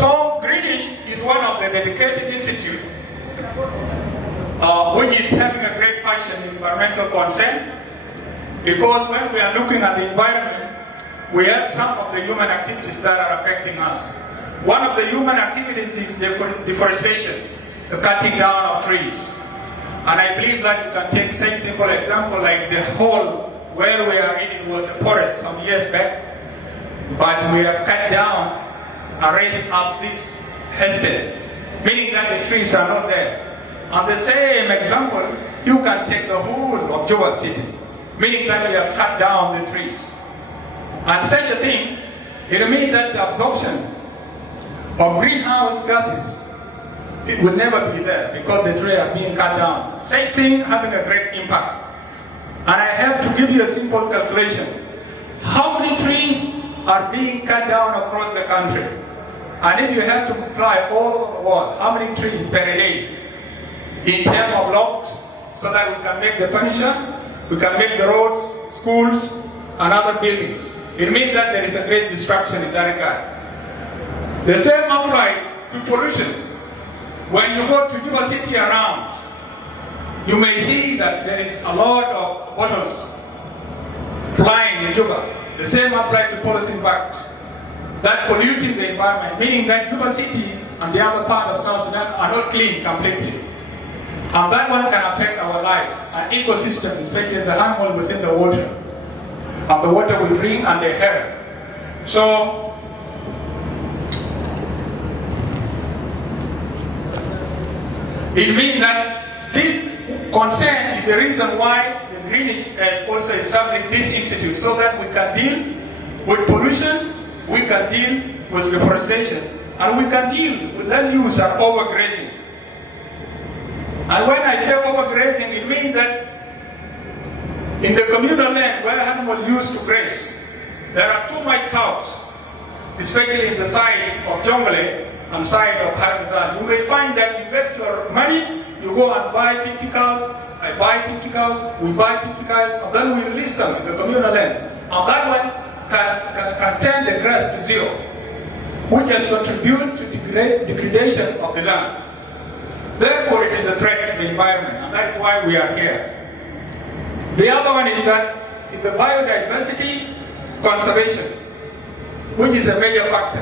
So Greenwich is one of the dedicated institutes which is having a great passion in environmental concern, because when we are looking at the environment, we have some of the human activities that are affecting us. One of the human activities is deforestation, the cutting down of trees. And I believe that you can take some simple example like the hole where we are in, it was a forest some years back, but we have cut down and raised up this estate, meaning that the trees are not there. And the same example, you can take the whole of Juba City, meaning that we have cut down the trees. And such a thing, it means that the absorption of greenhouse gases, it will never be there because the trees are being cut down. Same thing having a great impact. And I have to give you a simple calculation. How many trees are being cut down across the country? And if you have to multiply all over the world, how many trees per day in terms of logs, so that we can make the furniture, we can make the roads, schools, and other buildings. It means that there is a great destruction in that regard. The same applies to pollution. When you go to Juba City around, you may see that there is a lot of bottles flying in Juba. The same applies to polythene bags that polluting the environment, meaning that Juba City and the other part of South Sudan are not clean completely. And that one can affect our lives and ecosystems, especially the animal within the water, and the water we drink and the air. So, it means that this concern is the reason why the Greenwich has also established this institute, so that we can deal with pollution, we can deal with deforestation, and we can deal with land use and overgrazing. And when I say overgrazing, it means that in the communal land where animals used to graze, there are too much cows, especially in the side of Jongole and side of Harmizan. You may find that you get your money, you go and buy 50 cows, I buy 50 cows, we buy 50 cows, and then we release them in the communal land. And that one can turn the grass to zero, which has contributed to the degradation of the land. Therefore, it is a threat to the environment, and that is why we are here. The other one is that the biodiversity conservation, which is a major factor.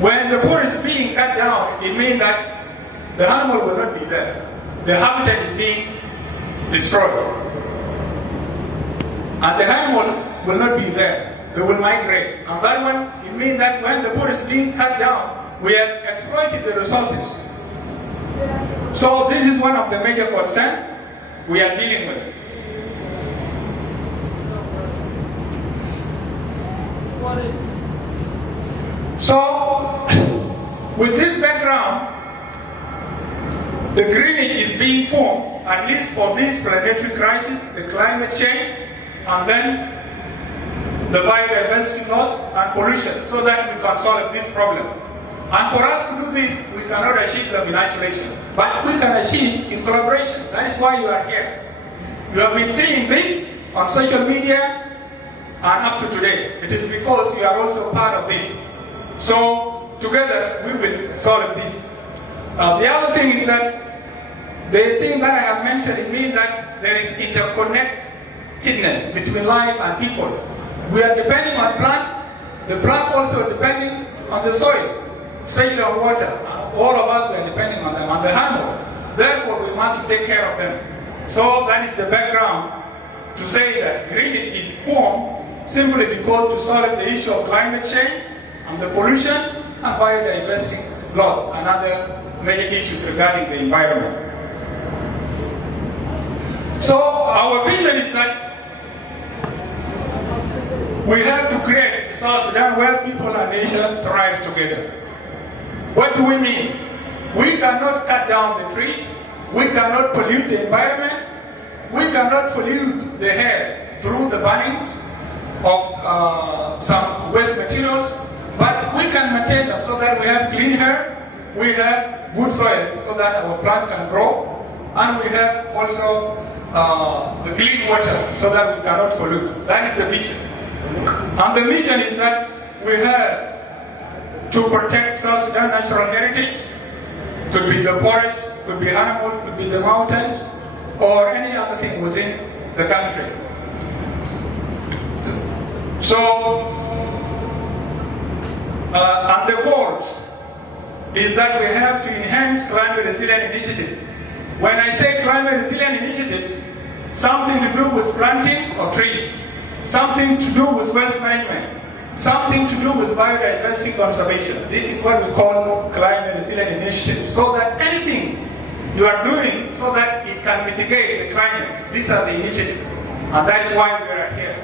When the forest is being cut down, it means that the animal will not be there. The habitat is being destroyed. And the animal will not be there. They will migrate. And that one, it means that when the forest is being cut down, we have exploited the resources. So this is one of the major concerns we are dealing with. So, with this background, the Greenwich is being formed, at least for this planetary crisis, the climate change, and then the biodiversity loss and pollution, so that we can solve this problem. And for us to do this, we cannot achieve them in isolation, but we can achieve in collaboration. That is why you are here. You have been seeing this on social media and up to today. It is because you are also part of this. So together we will solve this. The other thing is that the thing that I have mentioned, it means that there is interconnectedness between life and people. We are depending on plant, the plant also depending on the soil, especially on water. All of us are depending on them, on the animal. Therefore, we must take care of them. So that is the background to say that Greenwich is formed simply because to solve the issue of climate change and the pollution and biodiversity loss and other major issues regarding the environment. So our vision is that we have to create a South Sudan where people and nation thrive together. What do we mean? We cannot cut down the trees, we cannot pollute the environment, we cannot pollute the air through the burnings of some waste materials, but we can maintain them so that we have clean air, we have good soil so that our plant can grow, and we have also the clean water so that we cannot pollute. That is the vision. And the mission is that we have to protect South Sudan natural heritage. Could be the forest, could be animal, could be the mountains, or any other thing within the country. So, and the goal is that we have to enhance climate resilient initiative. When I say climate resilient initiative, something to do with planting of trees, something to do with waste management, something to do with biodiversity conservation. This is what we call climate resilient initiative. So that anything you are doing so that it can mitigate the climate, these are the initiatives. And that is why we are here.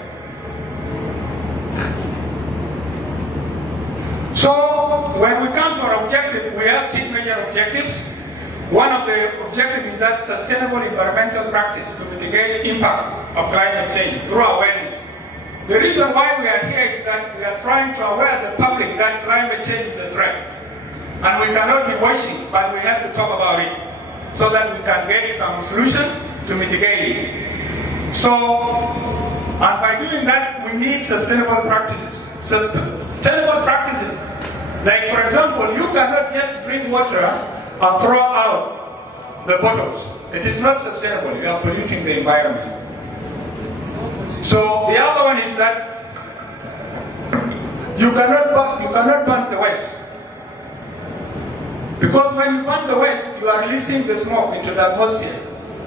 So when we come to our objective, we have 6 major objectives. One of the objectives is that sustainable environmental practice to mitigate impact of climate change through awareness. The reason why we are here is that we are trying to aware the public that climate change is a threat. And we cannot be wishing, but we have to talk about it so that we can get some solution to mitigate it. So, and by doing that, we need sustainable practices. Sustainable practices, like for example, you cannot just drink water and throw out the bottles. It is not sustainable. You are polluting the environment. So the other one is that you cannot burn the waste. Because when you burn the waste, you are releasing the smoke into the atmosphere.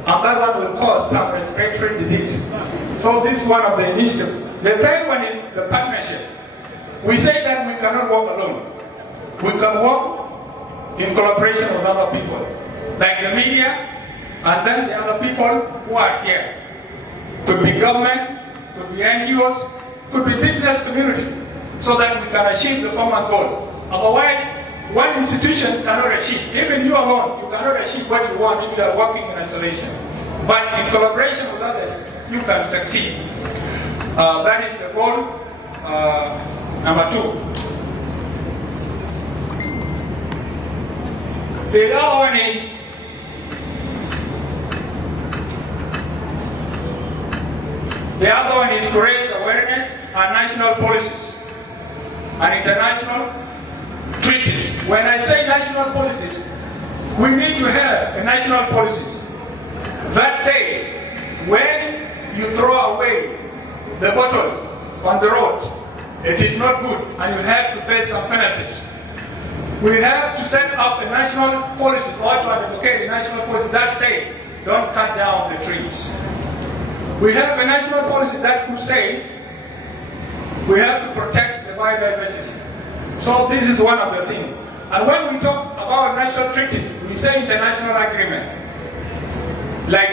And that one will cause some respiratory disease. So this is one of the initiatives. The third one is the partnership. We say that we cannot work alone. We can work in collaboration with other people, like the media, and then the other people who are here. Could be government, could be NGOs, could be business community, so that we can achieve the common goal. Otherwise, one institution cannot achieve. Even you alone, you cannot achieve what you want if you are working in isolation. But in collaboration with others, you can succeed. That is the goal number 2. The other one is to raise awareness on national policies and international treaties. When I say national policies, we need to have national policies that say when you throw away the bottle on the road, it is not good and you have to pay some penalties. We have to set up a national policy, or to advocate a national policy that say don't cut down the trees. We have a national policy that could say we have to protect the biodiversity. So this is one of the things. And when we talk about national treaties, we say international agreement, like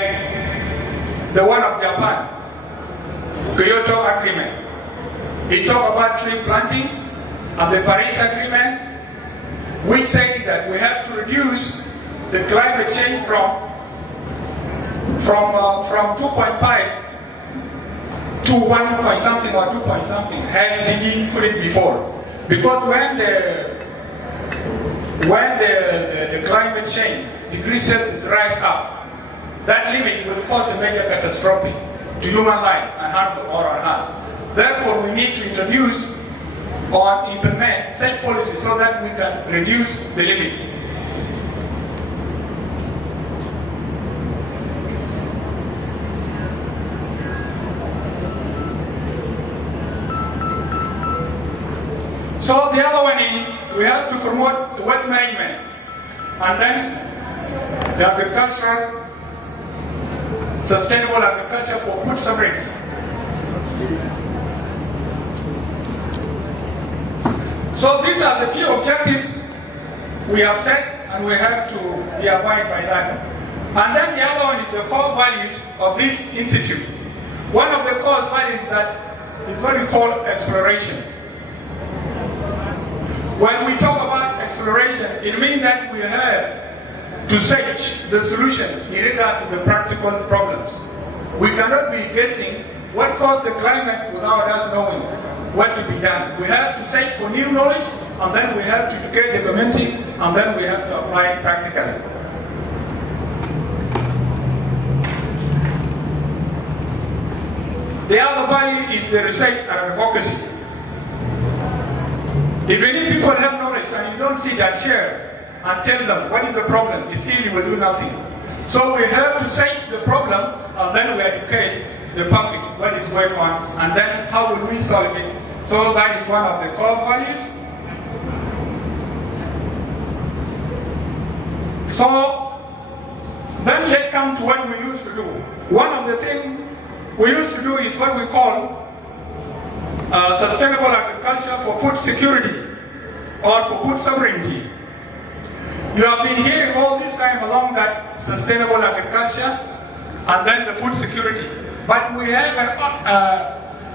the one of Japan, Kyoto Agreement. It talks about tree plantings, and the Paris Agreement, which say that we have to reduce the climate change from 2.5 to 1 point something or 2 point something, as Digi put it before. Because when the climate change degrees Celsius rise up, that limit will cause a major catastrophe to human life and harm or on us. Therefore, we need to introduce or implement such policies so that we can reduce the limit. So the other one is we have to promote the waste management and then the agricultural, sustainable agriculture for food sovereignty. So these are the key objectives we have set, and we have to be abide by that. And then the other one is the core values of this institute. One of the core values that is what we call exploration. When we talk about exploration, it means that we have to search the solution in regard to the practical problems. We cannot be guessing what caused the climate without us knowing what to be done. We have to search for new knowledge, and then we have to educate the community, and then we have to apply it practically. The other value is the research and advocacy. If many people have knowledge and you don't see that, share and tell them what is the problem, you still you will do nothing. So we have to say the problem and then we educate the public what is going on and then how will we solve it. So that is one of the core values. So then let's come to what we used to do. One of the things we used to do is what we call sustainable agriculture for food security or for food sovereignty. You have been hearing all this time along that sustainable agriculture and then the food security. But we have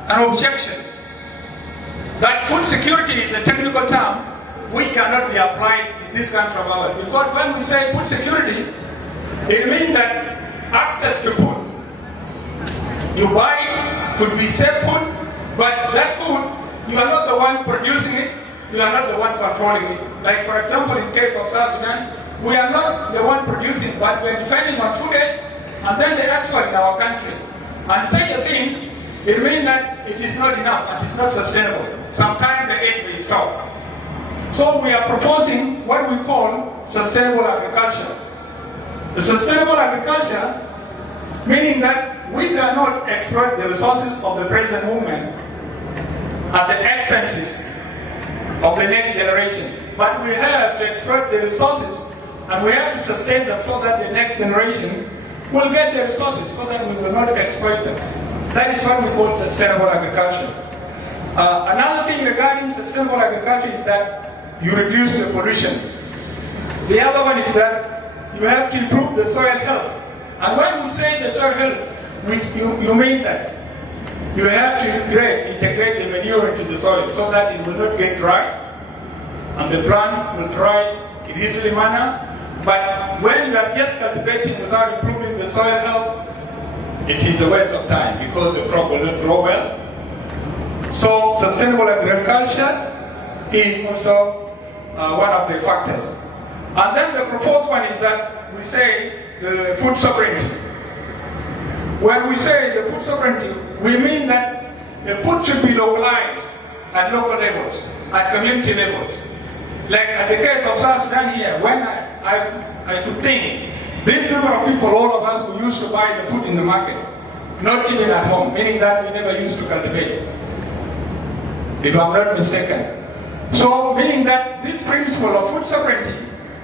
an objection that food security is a technical term which cannot be applied in this country of ours. Because when we say food security, it means that access to food. You buy could be safe food, but that food, you are not the one producing it, you are not the one controlling it. Like for example, in case of South Sudan, we are not the one producing, but we are depending on food aid and then the export in our country. And say a thing, it means that it is not enough and it is not sustainable. Sometimes the aid will stop. So we are proposing what we call sustainable agriculture. The sustainable agriculture meaning that we cannot exploit the resources of the present moment at the expenses of the next generation. But we have to exploit the resources and we have to sustain them so that the next generation will get the resources so that we will not exploit them. That is what we call sustainable agriculture. Another thing regarding sustainable agriculture is that you reduce the pollution. The other one is that you have to improve the soil health. And when we say the soil health, you mean that you have to integrate the manure into the soil so that it will not get dry and the plant will thrive in easily manner. But when you are just cultivating without improving the soil health, it is a waste of time because the crop will not grow well. So sustainable agriculture is also one of the factors. And then the proposed one is that we say the food sovereignty. When we say the food sovereignty, we mean that the food should be localized at local levels, at community levels. Like at the case of South Sudan here, when I could think, this number of people, all of us who used to buy the food in the market, not even at home, meaning that we never used to cultivate, if I'm not mistaken. So, meaning that this principle of food sovereignty,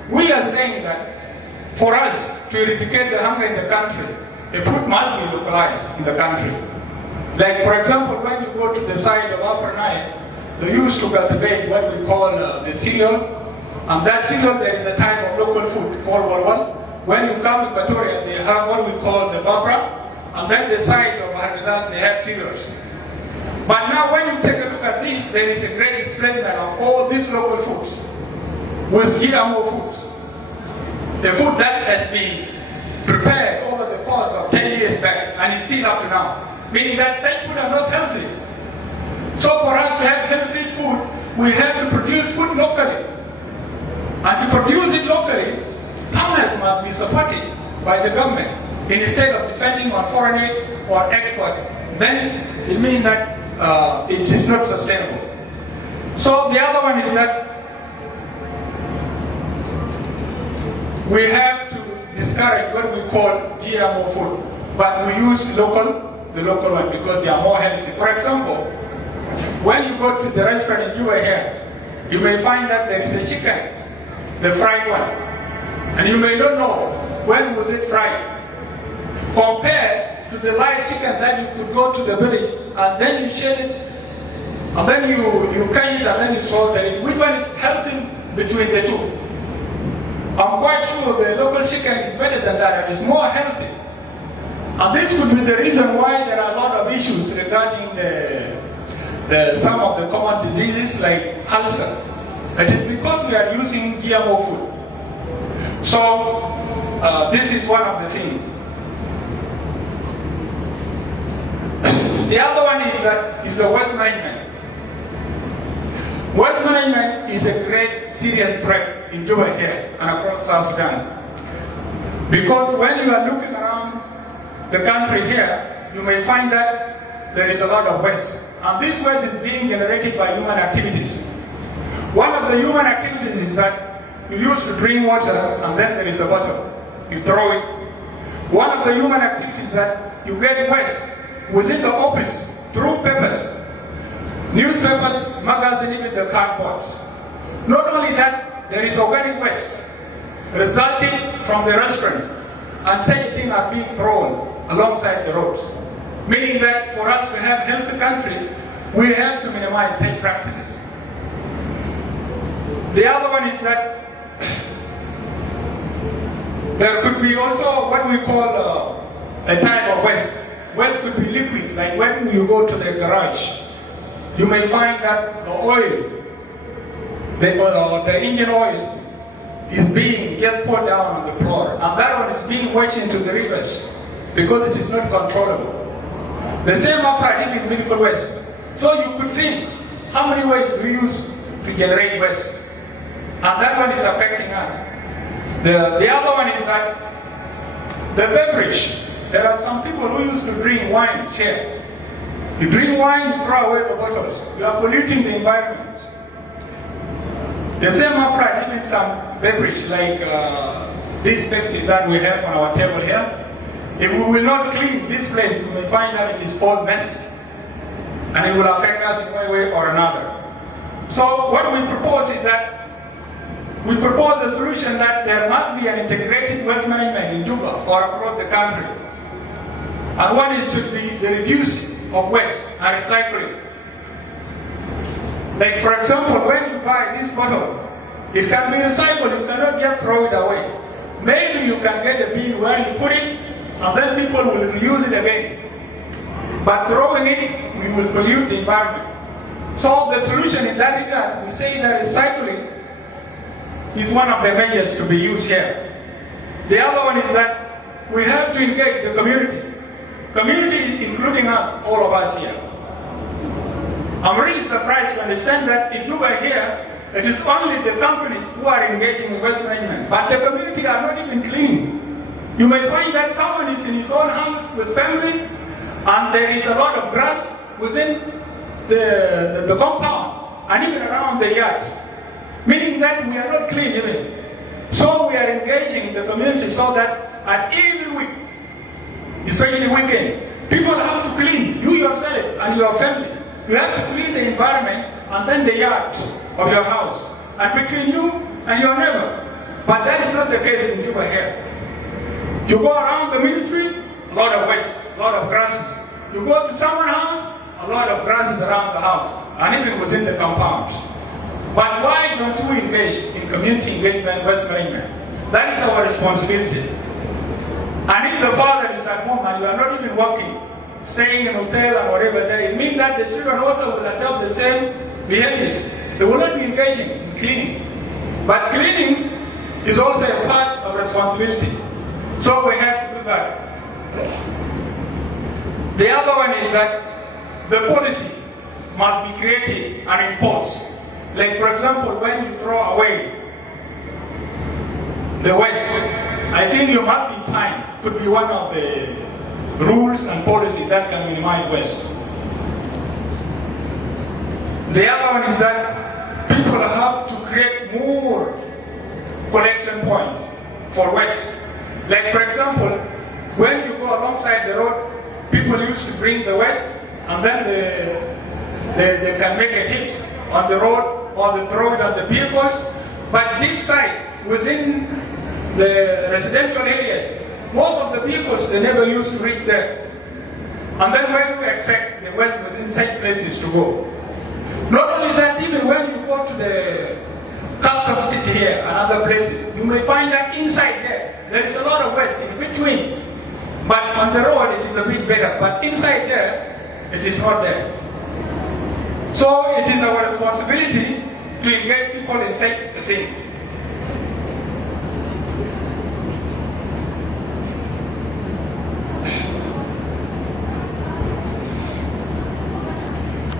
we are saying that for us to eradicate the hunger in the country, the food must be localized in the country. Like for example, when you go to the side of Upper Nile, they used to cultivate what we call the cereal, and that cereal there is a type of local food called walwal. When you come to Equatoria, they have what we call the babra, and then the side of Hargeisa, they have cereals. But now when you take a look at this, there is a great displacement of all these local foods with GMO foods. The food that has been prepared over the course of 10 years back and is still up to now. Meaning that such food are not healthy. So for us to have healthy food, we have to produce food locally. And to produce it locally, farmers must be supported by the government instead of depending on foreign aids or export. Then it means that it is not sustainable. So the other one is that we have to discourage what we call GMO food, but we use the local one because they are more healthy. For example, when you go to the restaurant in Juba here, you may find that there is a chicken, the fried one, and you may not know when was it fried. Compared to the live chicken that you could go to the village and then you shell it, and then you can it and then you salt it. Which one is healthy between the two? I'm quite sure the local chicken is better than that and is more healthy. And this could be the reason why there are a lot of issues regarding some of the common diseases like ulcer. It is because we are using GMO food. So this is one of the things. The other one is the waste management. Waste management is a great serious threat in Juba here and across South Sudan. Because when you are looking around the country here, you may find that there is a lot of waste. And this waste is being generated by human activities. One of the human activities is that you used to drink water and then there is a bottle. You throw it. One of the human activities is that you get waste within the office through papers, newspapers, magazines, even the cardboards. Not only that, there is organic waste resulting from the restaurant, and same things are being thrown alongside the roads. Meaning that for us to have a healthy country, we have to minimize safe practices. The other one is that there could be also what we call a type of waste. Waste could be liquid, like when you go to the garage, you may find that the oil, the engine oils, is being just poured down on the floor, and that one is being washed into the rivers because it is not controllable. The same applies in medical waste. So you could think, how many ways do we use to generate waste? And that one is affecting us. The other one is that the beverage. There are some people who used to drink wine, share. You drink wine, you throw away the bottles. You are polluting the environment. The same applies even some beverage like this Pepsi that we have on our table here. If we will not clean this place, we will find that it is all messy. And it will affect us in one way or another. So what we propose is that we propose a solution that there must be an integrated waste management in Juba or across the country. And one is should be the reducing of waste and recycling. Like for example, when you buy this bottle, it can be recycled, you cannot just throw it away. Maybe you can get a bin where you put it, and then people will reuse it again. But throwing it, we will pollute the environment. So the solution in that regard, we say that recycling is one of the measures to be used here. The other one is that we have to engage the community. Community including us, all of us here. I'm really surprised to understand that in Juba here, it is only the companies who are engaging in waste management, but the community are not even cleaning. You may find that someone is in his own house with family, and there is a lot of grass within the compound, and even around the yard. Meaning that we are not clean even. So we are engaging the community so that at every week, especially weekend, people have to clean, you yourself and your family. You have to clean the environment and then the yard of your house, and between you and your neighbor. But that is not the case in Juba here. You go around the ministry, a lot of waste, a lot of grasses. You go to someone's house, a lot of grasses around the house, and even within the compound. But why don't we engage in community engagement, waste management? That is our responsibility. And if the father is at home and you are not even working, staying in a hotel or whatever, then it means that the children also will adopt the same behaviors. They will not be engaging in cleaning. But cleaning is also a part of responsibility. So we have to do that. The other one is that the policy must be created and enforced. Like for example, when you throw away the waste, I think you must be fined. Could be one of the rules and policies that can minimize waste. The other one is that people have to create more collection points for waste. Like for example, when you go alongside the road, people used to bring the waste and then they can make a heaps on the road or they throw it on the vehicles. But deep side, within the residential areas, most of the vehicles, they never used to reach there. And then where do you expect the waste within such places to go? Not only that, even when you go to the custom city here and other places, you may find that inside there is a lot of waste in between. But on the road, it is a bit better. But inside there, it is not there. So it is our responsibility to engage people in such things.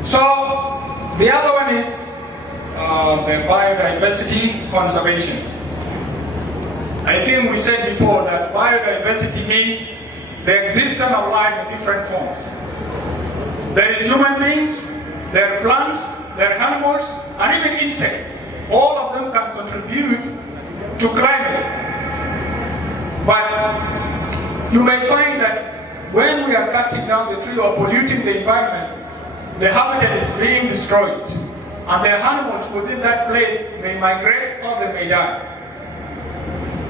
So the other one is the biodiversity conservation. I think we said before that biodiversity means the existence of life in different forms. There is human beings, there are plants, there are animals, and even insects. all of them can contribute to climate. But you may find that when we are cutting down the tree or polluting the environment, the habitat is being destroyed. And the animals within that place may migrate or they may die.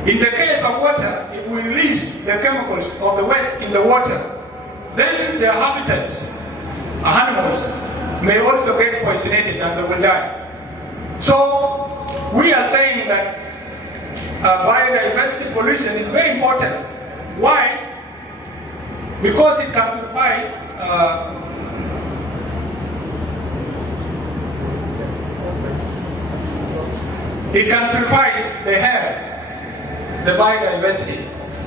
In the case of water, if we release the chemicals or the waste in the water, then the habitats, animals, may also get poisoned and they will die. So we are saying that biodiversity pollution is very important. Why? Because it can provide the hair, the biodiversity.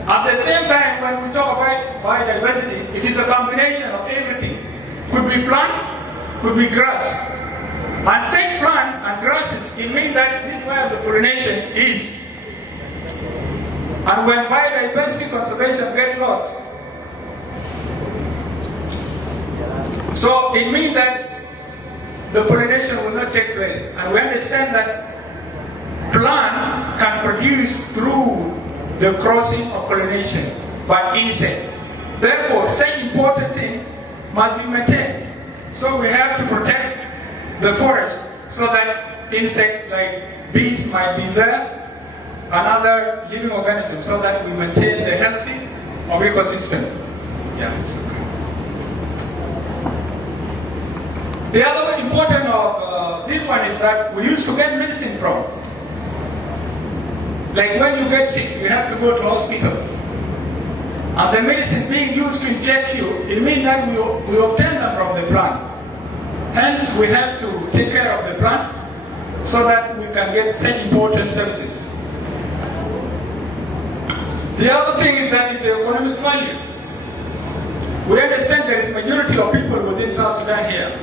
At the same time, when we talk about biodiversity, it is a combination of everything. Could be plant, could be grass. And say plant and grasses, it means that this is where the pollination is. And when biodiversity conservation gets lost, so it means that the pollination will not take place. And we understand that plant can produce through the crossing of pollination by insect. Therefore, such important thing must be maintained. So we have to protect the forest so that insects like bees might be there and other living organisms so that we maintain the healthy of ecosystem. Yeah. The other important of this one is that we used to get medicine from. Like when you get sick, you have to go to hospital. And the medicine being used to inject you, it means that we obtain them from the plant. Hence, we have to take care of the plant so that we can get such important services. The other thing is that the economic value. We understand there is majority of people within South Sudan here.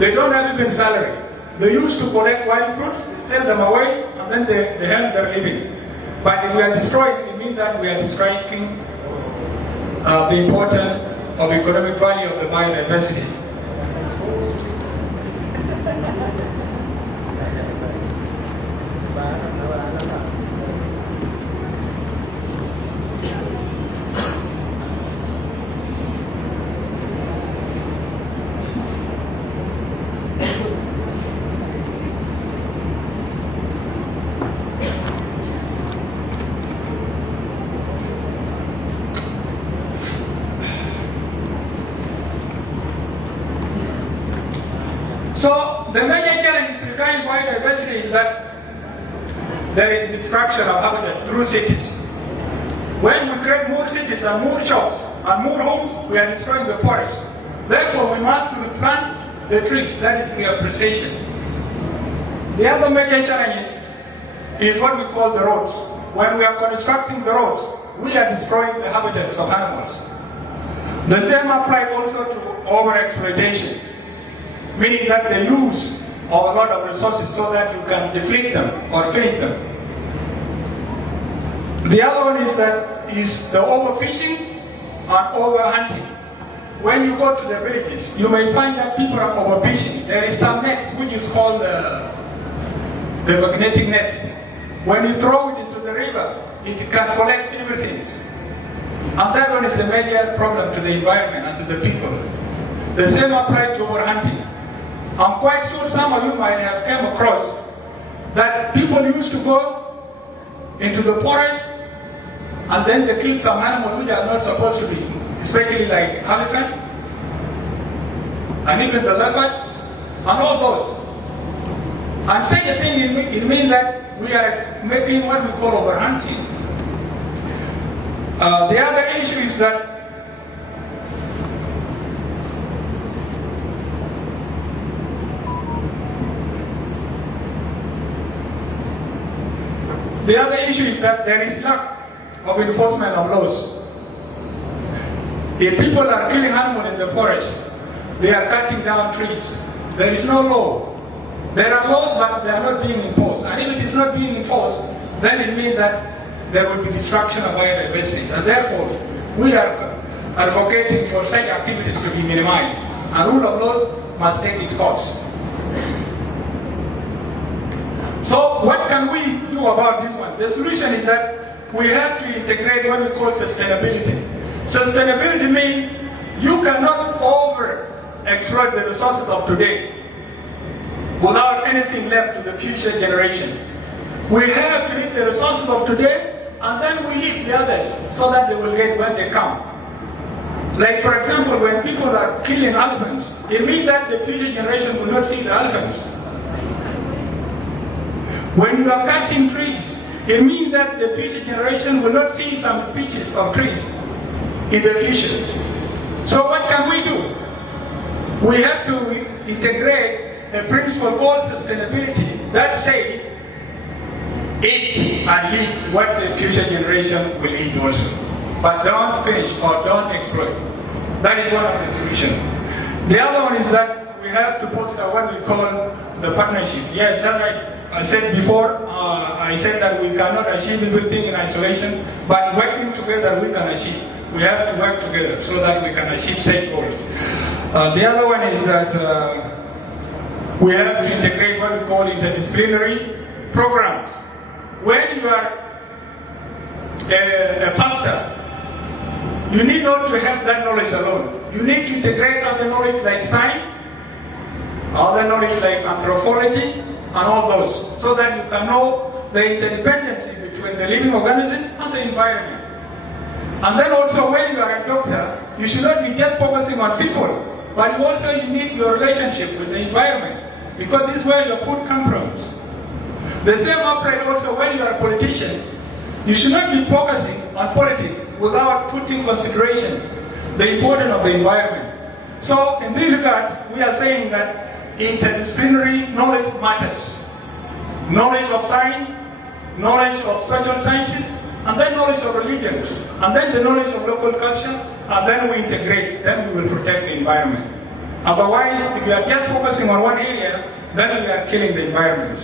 They don't have even salary. They used to collect wild fruits, sell them away, and then they earn their living. But if we are destroying, it means that we are destroying the importance of economic value of the biodiversity. So the major challenge regarding biodiversity is that there is destruction of habitat through cities. When we create more cities and more shops and more homes, we are destroying the forest. Therefore, we must replant the trees. That is reforestation. The other major challenge is what we call the roads. When we are constructing the roads, we are destroying the habitats of animals. The same applies also to overexploitation, meaning that the use of a lot of resources so that you can deflate them or feed them. The other one is the overfishing and overhunting. When you go to the villages, you may find that people are overfishing. There is some nets which is called the magnetic nets. When you throw it into the river, it can collect everything. And that one is a major problem to the environment and to the people. The same applies to overhunting. I'm quite sure some of you might have come across that people used to go into the forest and then they kill some animals which are not supposed to be, especially like elephant and even the leopard and all those. And such a thing, it means that we are making what we call overhunting. The other issue is that there is lack of enforcement of laws. If people are killing animals in the forest, they are cutting down trees. There is no law. There are laws, but they are not being enforced. And if it is not being enforced, then it means that there will be destruction of biodiversity. And therefore, we are advocating for such activities to be minimized. And rule of laws must take its course. So what can we do about this one? The solution is that we have to integrate what we call sustainability. Sustainability means you cannot over-exploit the resources of today without anything left to the future generation. We have to eat the resources of today, and then we leave the others so that they will get when they come. Like for example, when people are killing elephants, it means that the future generation will not see the elephants. When you are cutting trees, it means that the future generation will not see some species of trees in the future. So what can we do? We have to integrate a principle called sustainability that says eat and eat what the future generation will eat also. But don't finish or don't exploit. That is one of the solutions. The other one is that we have to foster what we call the partnership. Yes, that's right. I said before, I said that we cannot achieve everything in isolation, but working together we can achieve. We have to work together so that we can achieve same goals. The other one is that we have to integrate what we call interdisciplinary programs. When you are a pastor, you need not to have that knowledge alone. You need to integrate other knowledge like science, other knowledge like anthropology, and all those, so that you can know the interdependency between the living organism and the environment. And then also when you are a doctor, you should not be just focusing on people, but you also need your relationship with the environment, because this is where your food comes from. The same applies also when you are a politician. You should not be focusing on politics without putting consideration the importance of the environment. So in this regard, we are saying that interdisciplinary knowledge matters. Knowledge of science, knowledge of social sciences, and then knowledge of religions, and then the knowledge of local culture, and then we integrate, then we will protect the environment. Otherwise, if we are just focusing on one area, then we are killing the environment.